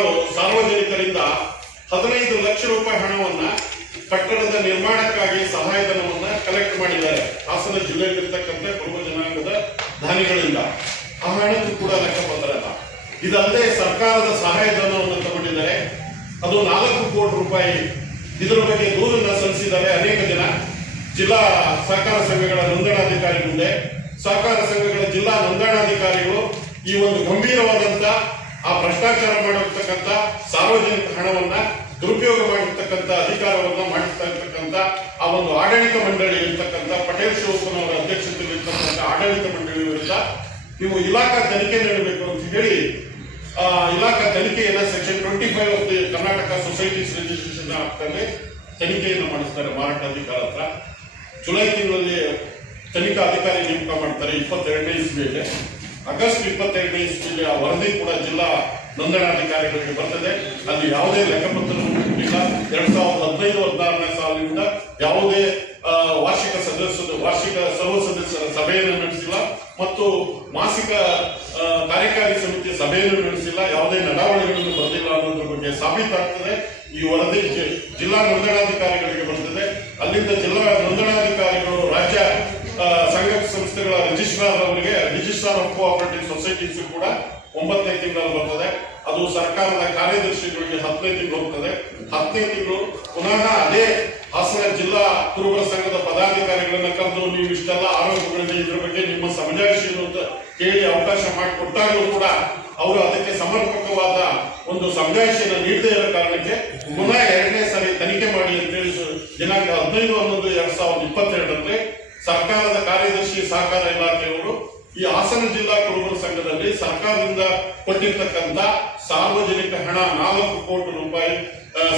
ಸುಮಾರು ಸಾರ್ವಜನಿಕರಿಂದ 15 ಲಕ್ಷ ರೂಪಾಯಿ ಹಣವನ್ನ ಕಟ್ಟಡದ ನಿರ್ಮಾಣಕ್ಕಾಗಿ ಸಹಾಯಧನವನ್ನ ಕಲೆಕ್ಟ್ ಮಾಡಿದ್ದಾರೆ ಹಾಸನ ಜಿಲ್ಲೆಯಲ್ಲಿರ್ತಕ್ಕಂಥ ಕುರುಬ ಜನಾಂಗದ ದಾನಿಗಳಿಂದ. ಆ ಹಣಕ್ಕೂ ಕೂಡ ಲೆಕ್ಕ ಬಂದರಲ್ಲ. ಇದಲ್ಲದೆ ಸರ್ಕಾರದ ಸಹಾಯಧನವನ್ನು ತಗೊಂಡಿದ್ದಾರೆ, ಅದು 4 ಕೋಟಿ ರೂಪಾಯಿ. ಇದರ ಬಗ್ಗೆ ದೂರನ್ನ ಸಲ್ಲಿಸಿದ್ದಾರೆ ಅನೇಕ ಜನ ಜಿಲ್ಲಾ ಸಹಕಾರ ಸಂಘಗಳ ನೋಂದಣಾಧಿಕಾರಿ ಮುಂದೆ. ಸಹಕಾರ ಸಂಘಗಳ ಜಿಲ್ಲಾ ನೋಂದಣಾಧಿಕಾರಿಗಳು ಈ ಒಂದು ಗಂಭೀರವಾದಂತ ಆ ಭ್ರಷ್ಟಾಚಾರ ಮಾಡಿರ್ತಕ್ಕಂಥ ಸಾರ್ವಜನಿಕ ಹಣವನ್ನ ದುರುಪಯೋಗ ಮಾಡಿರ್ತಕ್ಕಂಥ ಅಧಿಕಾರವನ್ನ ಮಾಡಿಸ್ತಾ ಇರ್ತಕ್ಕಂಥ ಆ ಒಂದು ಆಡಳಿತ ಮಂಡಳಿ ಇರ್ತಕ್ಕಂಥ ಪಟೇಲ್ ಶಿವಪ್ಪನವರ ಅಧ್ಯಕ್ಷತೆಯಲ್ಲಿ ಇರ್ತಕ್ಕಂಥ ಆಡಳಿತ ಮಂಡಳಿ ವಿರುದ್ಧ ನೀವು ಇಲಾಖಾ ತನಿಖೆ ನೀಡಬೇಕು ಅಂತ ಹೇಳಿ ಇಲಾಖಾ ತನಿಖೆಯನ್ನ section 25 of the Karnataka societies registration act ಅಲ್ಲಿ ತನಿಖೆಯನ್ನು ಮಾಡಿಸ್ತಾರೆ ಮಾರಾಟಾಧಿಕಾರ ಹತ್ರ. ಜುಲೈ ತಿಂಗಳಲ್ಲಿ ತನಿಖಾ ಅಧಿಕಾರಿ ನೇಮಕ ಮಾಡ್ತಾರೆ 22ನೇ ಇಸ್ವಿಯಲ್ಲಿ. ಆಗಸ್ಟ್ 22ನೇ ಇಸ್ವಿಯಲ್ಲಿ ಆ ವರದಿ ಕೂಡ ಜಿಲ್ಲಾ ನೋಂದಣಾಧಿಕಾರಿಗಳಿಗೆ ಬರ್ತದೆ. ಅಲ್ಲಿ ಯಾವುದೇ ಲೆಕ್ಕಪತ್ರವನ್ನು ಕೊಟ್ಟಿಲ್ಲ. 2015-16ನೇ ಸಾಲಿನಿಂದ ಯಾವುದೇ ವಾರ್ಷಿಕ ಸರ್ವ ಸದಸ್ಯರ ಸಭೆಯನ್ನು ನಡೆಸಿಲ್ಲ ಮತ್ತು ಮಾಸಿಕ ಕಾರ್ಯಕಾರಿ ಸಮಿತಿ ಸಭೆಯನ್ನು ನಡೆಸಿಲ್ಲ. ಯಾವುದೇ ನಡಾವಳಿಗಳನ್ನು ಬರೆದಿಲ್ಲ ಅನ್ನೋದ್ರ ಬಗ್ಗೆ ಸಾಬೀತಾಗ್ತದೆ. ಈ ವರದಿ ಜಿಲ್ಲಾ ನೋಂದಣಾಧಿಕಾರಿಗಳಿಗೆ ಬರ್ತದೆ. ಅಲ್ಲಿಂದ ಜಿಲ್ಲಾ ನೋಂದಣಾಧಿಕಾರಿಗಳು ರಾಜ್ಯ ಸಂಘ ಸಂಸ್ಥೆಗಳ ರಿಜಿಸ್ಟ್ರಾರ್ ಅವರಿಗೆ, ರಿಜಿಸ್ಟ್ರಾರ್ ಆಫ್ ಕೋಆಪರೇಟಿವ್ ಸೊಸೈಟೀಸ್ ಕೂಡ 9ನೇ ತಿಂಗಳಲ್ಲಿ ಬರ್ತದೆ. ಅದು ಸರ್ಕಾರದ ಕಾರ್ಯದರ್ಶಿಗಳಿಗೆ 10ನೇ ತಿಂಗಳು ಹೋಗ್ತದೆ. 10ನೇ ತಿಂಗಳು ಪುನಃ ಅದೇ ಹಾಸನ ಜಿಲ್ಲಾ ಕುರುಬರ ಸಂಘದ ಪದಾಧಿಕಾರಿಗಳನ್ನ ಕರೆದು ನೀವು ಇಷ್ಟೆಲ್ಲ ಆರೋಪಗಳಿದೆ, ಇದ್ರ ಬಗ್ಗೆ ನಿಮ್ಮ ಸಮಜಾಯಿಷಿಯನ್ನು ಅಂತ ಕೇಳಿ ಅವಕಾಶ ಮಾಡಿಕೊಟ್ಟಾಗಲೂ ಕೂಡ ಅವರು ಅದಕ್ಕೆ ಸಮರ್ಪಕವಾದ ಒಂದು ಸಮಜಾಯಿಷಿಯನ್ನು ನೀಡದೇ ಇರೋ ಕಾರಣಕ್ಕೆ ಪುನಃ 2ನೇ ಸಾರಿ ತನಿಖೆ ಮಾಡಿ ಅಂತೇಳಿ ದಿನಾಂಕ 15/11/2022ರಲ್ಲಿ ಸರ್ಕಾರದ ಕಾರ್ಯದರ್ಶಿ ಸಹಕಾರ ಇಲಾಖೆಯವರು ಈ ಹಾಸನ ಜಿಲ್ಲಾ ಕುರುಬರ ಸಂಘದಲ್ಲಿ ಸರ್ಕಾರದಿಂದ ಕೊಟ್ಟಿರ್ತಕ್ಕಂಥ ಸಾರ್ವಜನಿಕ ಹಣ 4 ಕೋಟಿ ರೂಪಾಯಿ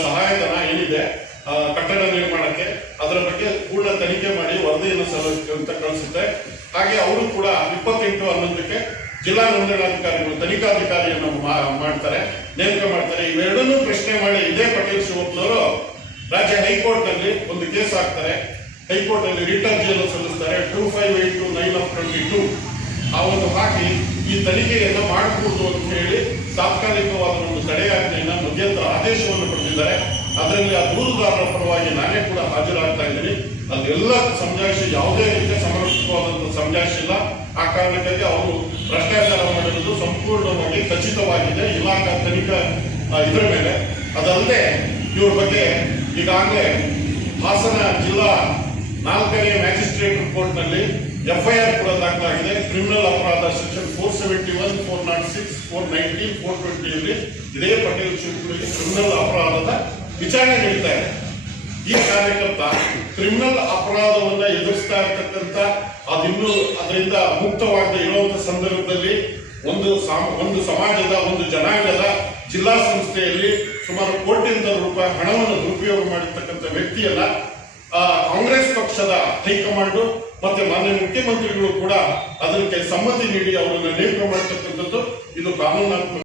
ಸಹಾಯಧನ ಏನಿದೆ ಕಟ್ಟಡ ನಿರ್ಮಾಣಕ್ಕೆ, ಅದರ ಬಗ್ಗೆ ಪೂರ್ಣ ತನಿಖೆ ಮಾಡಿ ವರದಿಯನ್ನು ಅಂತ ಕಳಿಸುತ್ತೆ. ಹಾಗೆ ಅವರು ಕೂಡ 28/11ಕ್ಕೆ ಜಿಲ್ಲಾ ನೋಂದಣಾಧಿಕಾರಿಗಳು ತನಿಖಾಧಿಕಾರಿಯನ್ನು ಮಾಡ್ತಾರೆ, ನೇಮಕ ಮಾಡ್ತಾರೆ. ಇವೆರಡನ್ನೂ ಪ್ರಶ್ನೆ ಮಾಡಿ ಇದೇ ಪಟೇಲ್ ಶಿವಪ್ಪನವರು ರಾಜ್ಯ ಹೈಕೋರ್ಟ್ ನಲ್ಲಿ ಒಂದು ಕೇಸ್ ಹಾಕ್ತಾರೆ. ಹೈಕೋರ್ಟ್ ನಲ್ಲಿ ರಿಟ್ ಅರ್ಜಿಯನ್ನು ಸಲ್ಲಿಸ್ತಾರೆ 2582/9/22. ಆ ಒಂದು ಹಾಕಿ ಈ ತನಿಖೆಯನ್ನ ಮಾಡಬಹುದು ಅಂತ ಹೇಳಿ ತಾತ್ಕಾಲಿಕವಾದ ಒಂದು ತಡೆಯಾಜ್ಞೆಯನ್ನ ಮಧ್ಯಂತರ ಆದೇಶವನ್ನು ಪಡೆದಿದ್ದಾರೆ. ಅದರಲ್ಲಿ ಆ ದೂರುದಾರರ ಪರವಾಗಿ ನಾನೇ ಕೂಡ ಹಾಜರಾಗ್ತಾ ಇದ್ದೀನಿ. ಅದೆಲ್ಲ ಸಮಜಾಯಿಷಿ ಯಾವುದೇ ರೀತಿಯ ಸಮರ್ಪಕವಾದಂತಹ ಸಮಜಾಯಿಷಿ ಇಲ್ಲ. ಆ ಕಾರಣಕ್ಕಾಗಿ ಅವರು ಭ್ರಷ್ಟಾಚಾರ ಮಾಡಿರುವುದು ಸಂಪೂರ್ಣವಾಗಿ ಖಚಿತವಾಗಿದೆ ಇಲಾಖಾ ತನಿಖಾ ಇದರ ಮೇಲೆ. ಅದಲ್ಲದೆ ಇವ್ರ ಬಗ್ಗೆ ಈಗಾಗಲೇ ಹಾಸನ ಜಿಲ್ಲಾ 4ನೇ ಮ್ಯಾಜಿಸ್ಟ್ರೇಟ್ ಕೋರ್ಟ್ ನಲ್ಲಿ FIR ಕೂಡ ದಾಖಲಾಗಿದೆ. ಕ್ರಿಮಿನಲ್ ಅಪರಾಧ ಸೆಕ್ಷನ್ 471, 406, 490, 420 ಇದೇ ಪಟೇಲ್ ಶಿವಪುರಿಗೆ ಕ್ರಿಮಿನಲ್ ಅಪರಾಧದ ವಿಚಾರಣೆ ನಡೀತಾ ಇದೆ. ಈ ಕಾರ್ಯಕರ್ತ ಕ್ರಿಮಿನಲ್ ಅಪರಾಧವನ್ನ ಎದುರಿಸ್ತಾ ಇರ್ತಕ್ಕಂಥ ಅದಿನ್ನೂ ಅದರಿಂದ ಮುಕ್ತವಾಗದೆ ಇರುವಂತ ಸಂದರ್ಭದಲ್ಲಿ ಒಂದು ಸಮಾಜದ ಒಂದು ಜನಾಂಗದ ಜಿಲ್ಲಾ ಸಂಸ್ಥೆಯಲ್ಲಿ ಸುಮಾರು ಕೋಟ್ಯಂತರ ರೂಪಾಯಿ ಹಣವನ್ನು ದುರುಪಯೋಗ ಮಾಡಿರ್ತಕ್ಕಂಥ ವ್ಯಕ್ತಿಯನ್ನ ಕಾಂಗ್ರೆಸ್ ಪಕ್ಷದ ಹೈಕಮಾಂಡ್ ಮತ್ತೆ ಮಾನ್ಯ ಮುಖ್ಯಮಂತ್ರಿಗಳು ಕೂಡ ಅದಕ್ಕೆ ಸಮ್ಮತಿ ನೀಡಿ ಅವರನ್ನು ನೇಮಕ ಮಾಡತಕ್ಕಂಥದ್ದು ಇದು ಕಾನೂನಾತ್ಮಕ